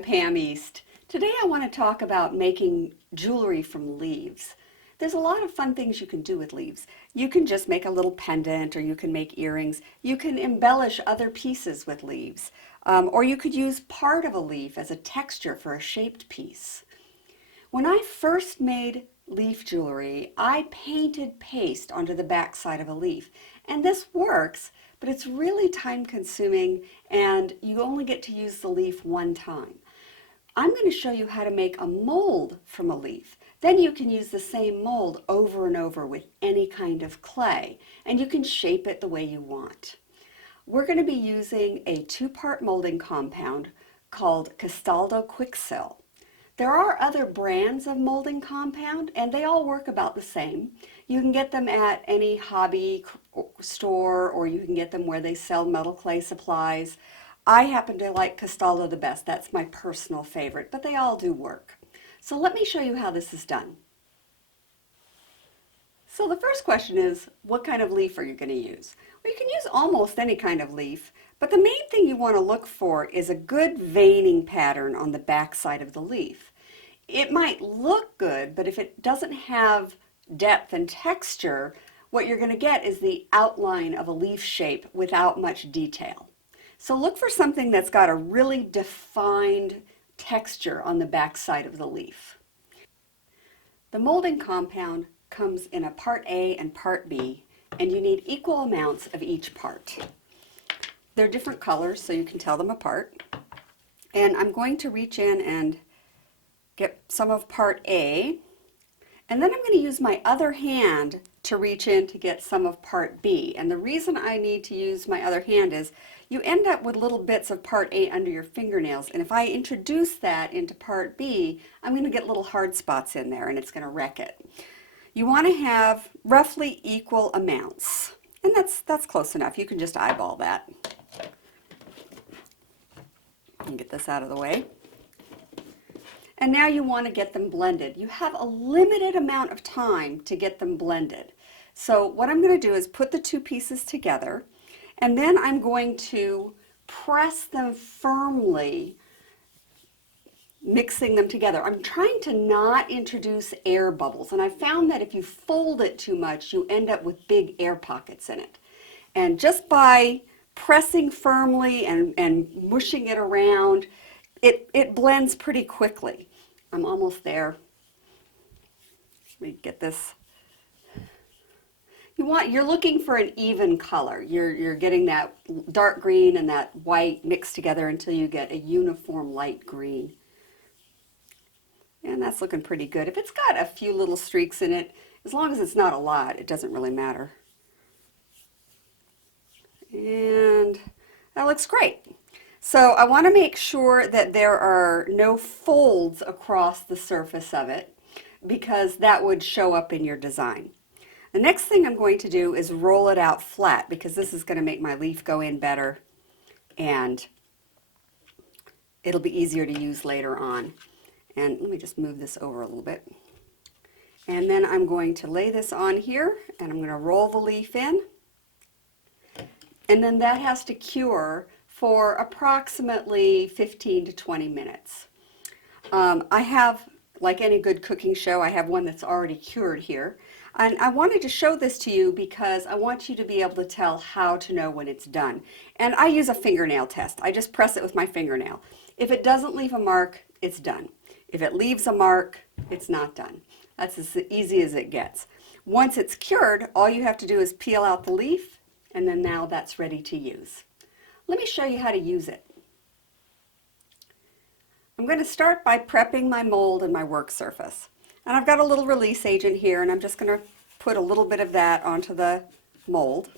I'm Pam East. Today I want to talk about making jewelry from leaves. There's a lot of fun things you can do with leaves. You can just make a little pendant, or you can make earrings. You can embellish other pieces with leaves. Or you could use part of a leaf as a texture for a shaped piece. When I first made leaf jewelry, I painted paste onto the back side of a leaf. And this works, but it's really time consuming and you only get to use the leaf one time. I'm going to show you how to make a mold from a leaf. Then you can use the same mold over and over with any kind of clay, and you can shape it the way you want. We're going to be using a two-part molding compound called Castaldo Quicksil. There are other brands of molding compound, and they all work about the same. You can get them at any hobby store, or you can get them where they sell metal clay supplies. I happen to like Castaldo the best. That's my personal favorite, but they all do work. So let me show you how this is done. So the first question is, what kind of leaf are you going to use? Well, you can use almost any kind of leaf, but the main thing you want to look for is a good veining pattern on the back side of the leaf. It might look good, but if it doesn't have depth and texture, what you're going to get is the outline of a leaf shape without much detail. So look for something that's got a really defined texture on the back side of the leaf. The molding compound comes in a part A and part B, and you need equal amounts of each part. They're different colors, so you can tell them apart. And I'm going to reach in and get some of part A, and then I'm going to use my other hand to reach in to get some of part B. And the reason I need to use my other hand is you end up with little bits of part A under your fingernails, and if I introduce that into part B, I'm going to get little hard spots in there and it's going to wreck it. You want to have roughly equal amounts, and that's close enough. You can just eyeball that. And get this out of the way. And now you want to get them blended. You have a limited amount of time to get them blended. So what I'm going to do is put the two pieces together, and then I'm going to press them firmly, mixing them together. I'm trying to not introduce air bubbles, and I found that if you fold it too much, you end up with big air pockets in it. And just by pressing firmly and mushing it around, it blends pretty quickly. I'm almost there. Let me get this. You're looking for an even color. You're getting that dark green and that white mixed together until you get a uniform light green. And that's looking pretty good. If it's got a few little streaks in it, as long as it's not a lot, it doesn't really matter. And that looks great. So I want to make sure that there are no folds across the surface of it, because that would show up in your design. The next thing I'm going to do is roll it out flat, because this is going to make my leaf go in better and it'll be easier to use later on. And let me just move this over a little bit. And then I'm going to lay this on here, and I'm going to roll the leaf in. And then that has to cure for approximately 15 to 20 minutes. I have, like any good cooking show, I have one that's already cured here. And I wanted to show this to you because I want you to be able to tell how to know when it's done. And I use a fingernail test. I just press it with my fingernail. If it doesn't leave a mark, it's done. If it leaves a mark, it's not done. That's as easy as it gets. Once it's cured, all you have to do is peel out the leaf, and then now that's ready to use. Let me show you how to use it. I'm going to start by prepping my mold and my work surface. And I've got a little release agent here, and I'm just going to put a little bit of that onto the mold.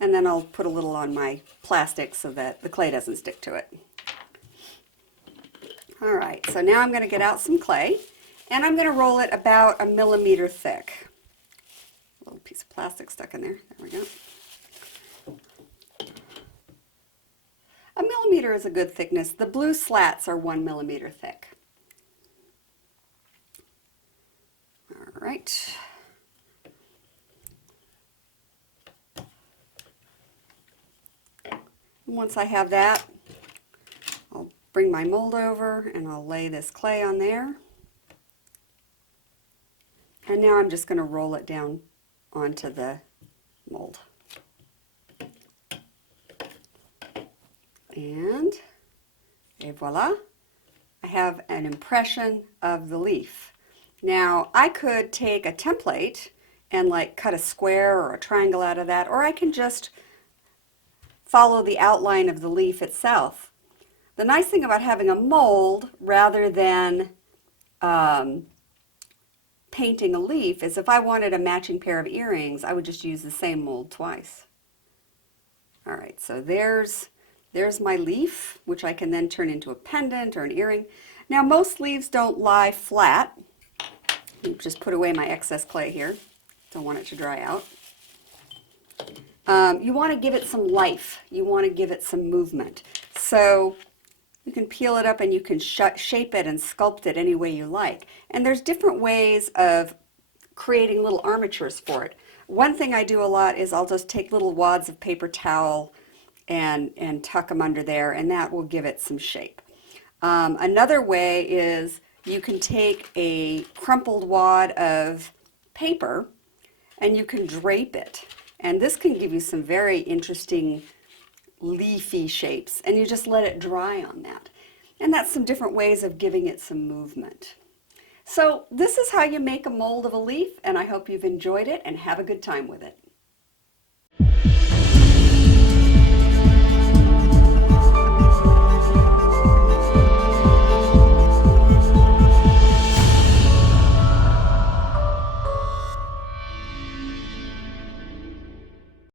And then I'll put a little on my plastic so that the clay doesn't stick to it. All right, so now I'm going to get out some clay, and I'm going to roll it about 1 millimeter thick. A little piece of plastic stuck in there. There we go. 1 millimeter is a good thickness. The blue slats are 1 millimeter thick. All right. Once I have that, I'll bring my mold over and I'll lay this clay on there. And now I'm just going to roll it down onto the mold. And voila, I have an impression of the leaf. Now I could take a template and like cut a square or a triangle out of that, or I can just follow the outline of the leaf itself. The nice thing about having a mold rather than painting a leaf is if I wanted a matching pair of earrings, I would just use the same mold twice. All right, so there's my leaf, which I can then turn into a pendant or an earring. Now most leaves don't lie flat. Just put away my excess clay here. Don't want it to dry out. You want to give it some life. You want to give it some movement. So you can peel it up and you can shape it and sculpt it any way you like. And there's different ways of creating little armatures for it. One thing I do a lot is I'll just take little wads of paper towel and tuck them under there, and that will give it some shape. Another way is you can take a crumpled wad of paper and you can drape it. And this can give you some very interesting leafy shapes, and you just let it dry on that. And that's some different ways of giving it some movement. So this is how you make a mold of a leaf, and I hope you've enjoyed it and have a good time with it.